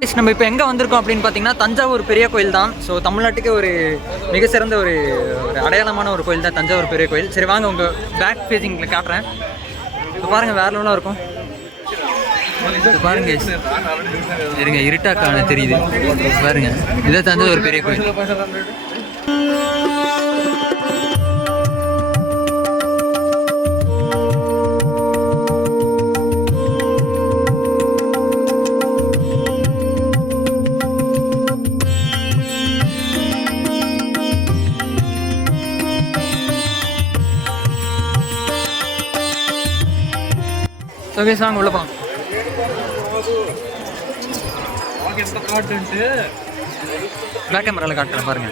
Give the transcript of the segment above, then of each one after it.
நம்ம இப்போ எங்கே வந்திருக்கோம் அப்படின்னு பார்த்தீங்கன்னா தஞ்சாவூர் பெரிய கோயில் தான். ஸோ தமிழ்நாட்டுக்கு ஒரு மிக சிறந்த ஒரு அடையாளமான ஒரு கோயில் தான் தஞ்சாவூர் பெரிய கோயில். சரி வாங்க உங்கள் பேக் பேஜிங்கில் காட்டுறேன். இப்போ பாருங்கள் வேற லெவலாக இருக்கும். பாருங்க இருங்க இருட்டாக்கான தெரியுது பாருங்க. இதை தஞ்சாவூர் பெரிய கோயில். ஓகே வாங்க உள்ள போகலாம். பேக் கேமரால காட்டுறேன் பாருங்க.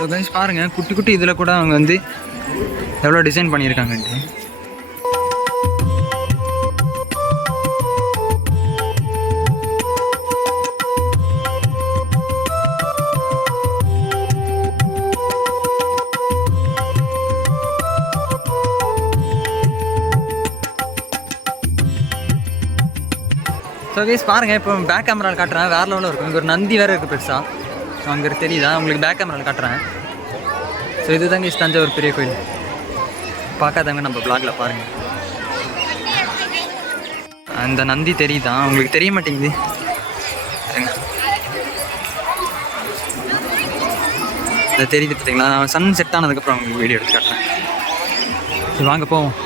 ஸோ கைஸ் பாருங்கள் குட்டி குட்டி இதில் கூட அவங்க வந்து எவ்வளோ டிசைன் பண்ணியிருக்காங்கன்ட்டு. ஸோ கைஸ் பாருங்கள் இப்போ பேக் கேமராவில் காட்டுறேன். வேறு லெவலில் இருக்கும். இங்கே ஒரு நந்தி வேறு இருக்குது பெருசாக. ஸோ அங்கே தெரியுதா உங்களுக்கு? பேக் கேமராவில் காட்டுறேன். ஸோ இது தாங்க தஞ்சாவூர் பெரிய கோயில். பார்க்காதவங்க நம்ம ப்ளாகில் பாருங்கள். அந்த நந்தி தெரியுதா உங்களுக்கு? தெரிய மாட்டேங்குது. இதை தெரியுது பார்த்தீங்களா? நான் சன் செட் ஆனதுக்கப்புறம் உங்களுக்கு வீடியோ எடுத்து காட்டுறேன். சரி வாங்க போவோம்.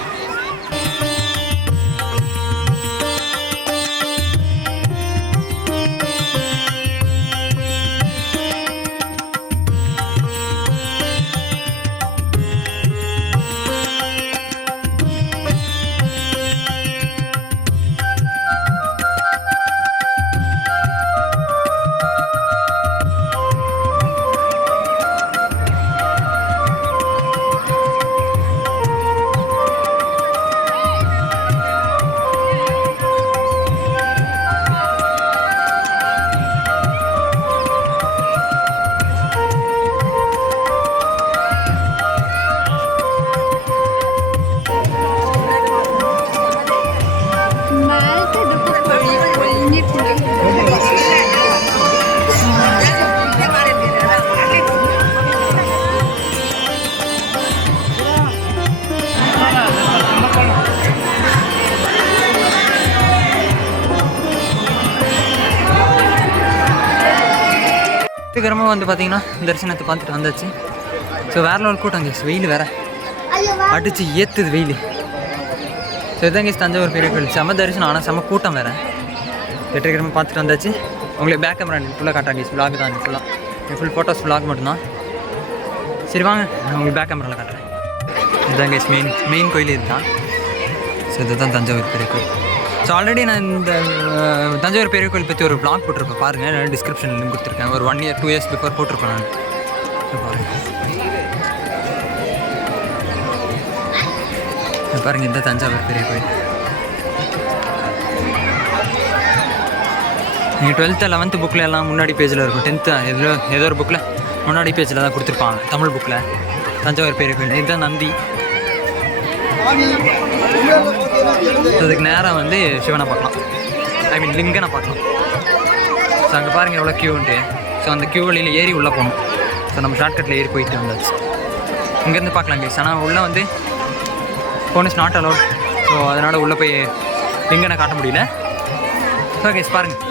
சீக்கிரமாக வந்து பார்த்தீங்கன்னா தரிசனத்தை பார்த்துட்டு வந்தாச்சு. ஸோ வேற லெவல் கூட்டம் கேஸ். வெயில் வேறு அடித்து ஏற்றுது வெயில். ஸோ இதான் கேஸ் தஞ்சாவூர் பெரிய கோயில். செம்ம தரிசனம் ஆனால் செம்ம கூட்டம் வேறு. வெற்றிகரமாக பார்த்துட்டு வந்தாச்சு. உங்களுக்கு பேக் கேமரா ஃபுல்லாக காட்டுறாங்க கேஸ். விளாக் தான் ஃபுல்லாக ஃபுல் ஃபோட்டோஸ் விளாக் மட்டும்தான். சரி வாங்க நான் உங்களுக்கு பேக் கேமராவில் காட்டுறேன். இதுதான் கேஸ் மெயின் கோயில் இது தான். ஸோ இதுதான் தஞ்சாவூர் பெரிய கோயில். ஸோ ஆல்ரெடி நான் இந்த தஞ்சாவூர் பெரிய கோயில் பற்றி ஒரு ப்ளாக் போட்டிருப்பேன் பாருங்கள். நான் டிஸ்கிரிப்ஷனில் லிங்க் கொடுத்துருக்கேன். ஒரு 1 year 2 years பிஃபோர் போட்டிருப்பேன் நான். பாருங்கள் இந்த தஞ்சாவூர் பெரிய கோயில். நீங்கள் 12th 11th புக்கில் எல்லாம் முன்னாடி பேஜில் இருக்கும். 10th ஏதோ ஒரு புக்கில் முன்னாடி பேஜில் தான் கொடுத்துருப்பாங்க தமிழ் புக்கில். தஞ்சாவூர் பெரிய கோயில் இதுதான் நந்தி. அதுக்கு நேராக வந்து சிவனை பார்க்கலாம். ஐ மீன் லிங்கனை பார்க்கலாம். ஸோ அங்கே பாருங்கள் எவ்வளோ க்யூன்ட்டு. ஸோ அந்த க்யூ வழியில் ஏறி உள்ளே போகணும். ஸோ நம்ம ஷார்ட்கட்டில் ஏறி போயிட்டு வந்தாச்சு. இங்கேருந்து பார்க்கலாம் கேஸ். ஆனால் உள்ளே வந்து phone is not allowed. So அதனால் உள்ளே போய் லிங்கனை காட்ட முடியல. ஸோ கேஸ் பாருங்கள்.